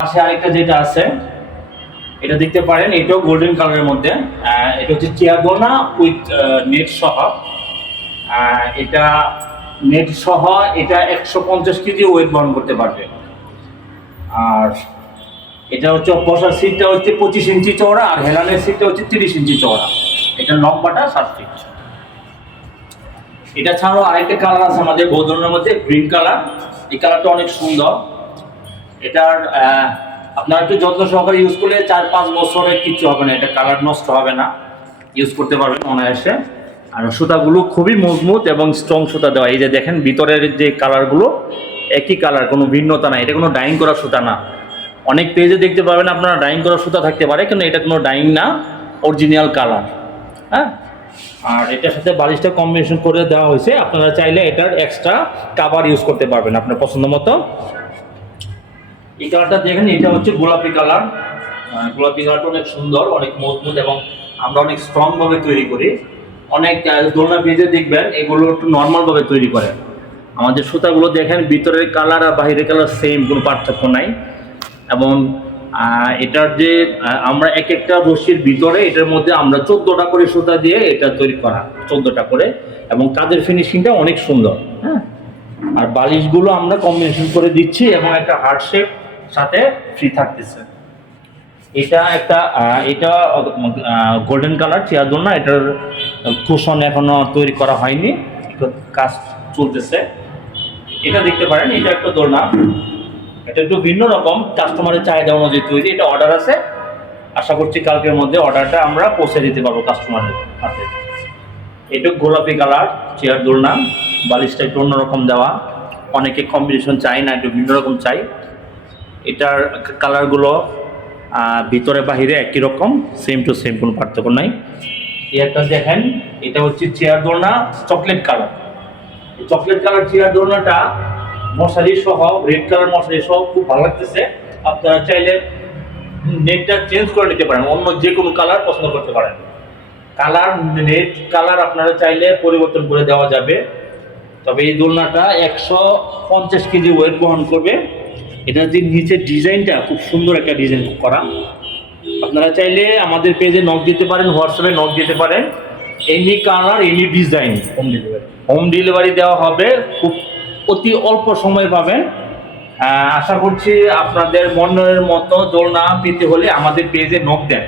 পাশে আরেকটা যেটা আছে, এটা দেখতে পারেন, এটাও গোল্ডেন কালারের মধ্যে। এটা হচ্ছে চিয়াগোনা উইথ নেট সহ। এটা নেট সহ, এটা একশো পঞ্চাশ কেজি ওয়েট বহন করতে পারবে। আর এটা হচ্ছে বসার সিটটা হচ্ছে পঁচিশ ইঞ্চি চওড়া, আর হেলানের সিটটা হচ্ছে তিরিশ ইঞ্চি চওড়া। এটা লম্বাটা সাত ফিট এটা ছাড়াও আরেকটা কালার আছে আমাদের গোধনের মধ্যে গ্রিন কালার এই কালারটা অনেক সুন্দর। এটার আপনারা একটু যত্ন সহকারে ইউজ করলে চার পাঁচ বছরে কিচ্ছু হবে না, এটা কালার নষ্ট হবে না। ইউজ করতে পারবেন অনায়াসে। আর সুতাগুলো খুবই মজবুত এবং স্ট্রং সুতা দেওয়া। এই যে দেখেন, ভিতরের যে কালারগুলো একই কালার কোনো ভিন্নতা নাই। এটা কোনো ডাইং করা সুতা না। অনেক পেজে দেখতে পাবেন আপনারা ডাইং করা সুতা থাকতে পারে, কিন্তু এটা কোনো ডাইং না অরিজিনাল কালার হ্যাঁ? আর এটার সাথে বালিশটা কম্বিনেশন করে দেওয়া হয়েছে। আপনারা চাইলে এটার এক্সট্রা কাভার ইউজ করতে পারবেন আপনার পছন্দ মতো। এই কালারটা দেখেন, এটা হচ্ছে গোলাপি কালার গোলাপি কালারটা অনেক সুন্দর, অনেক মজবুত এবং আমরা অনেক স্ট্রং ভাবে তৈরি করি। অনেক দোলনা পেজে দেখবেন, এগুলো একটু নর্মাল ভাবে তৈরি করে। আমাদের সুতাগুলো দেখেন, ভিতরের কালার আর বাইরের কালার সেম কোনো পার্থক্য নাই। এবং এটার যে আমরা এক একটা রশির ভিতরে, এটার মধ্যে আমরা চোদ্দোটা করে সুতা দিয়ে এটা তৈরি করা, চোদ্দোটা করে। এবং কাজের ফিনিশিংটা অনেক সুন্দর হ্যাঁ। আর বালিশগুলো আমরা কম্বিনেশন করে দিচ্ছি এবং একটা হার্ট শেপ সাথে ফ্রি থাকতেছে। এটা একটা এটা গোল্ডেন কালার চেয়ার জন্য এটার কুশন এখনও তৈরি করা হয়নি। কাজ চলতেছে। এটা দেখতে পারেন, এটা একটা দোলনা। এটা একটু ভিন্ন রকম কাস্টমারের চাহিদা অনুযায়ী তৈরি। এটা অর্ডার আছে। আশা করছি কালকের মধ্যে অর্ডারটা আমরা পৌঁছে দিতে পারব কাস্টমারের হাতে। এটা গোলাপি কালার চেয়ার দোলনা। বালিশটা একটু অন্যরকম দেওয়া। অনেকে কম্বিনেশন চাই না, একটু ভিন্ন রকম চাই। এটার কালারগুলো ভিতরে বাহিরে একই রকম সেম টু সেম কোনো পার্থক্য নাই। একটা দেখেন, এটা হচ্ছে চেয়ার দোলনা chocolate colour chocolate colour chair দোলনাটা মশারি সহ রেড কালার মশারি সহ খুব ভালো লাগতেছে। আপনারা চাইলে নেটটা চেঞ্জ করে নিতে পারেন, অন্য যে কোনো কালার পছন্দ করতে পারেন। কালার নেট কালার আপনারা চাইলে পরিবর্তন করে দেওয়া যাবে। তবে এই দোলনাটা একশো পঞ্চাশ কেজি ওয়েট বহন করবে। এটা যে নিচের ডিজাইনটা খুব সুন্দর একটা ডিজাইন করা। আপনারা চাইলে আমাদের পেজে নক দিতে পারেন হোয়াটসঅ্যাপে নক দিতে পারেন। Any colour any design home delivery home delivery দেওয়া হবে খুব অতি অল্প সময় পাবেন। আশা করছি আপনাদের মনের মতো দোলনা পেতে হলে আমাদের পেজে নক দেন।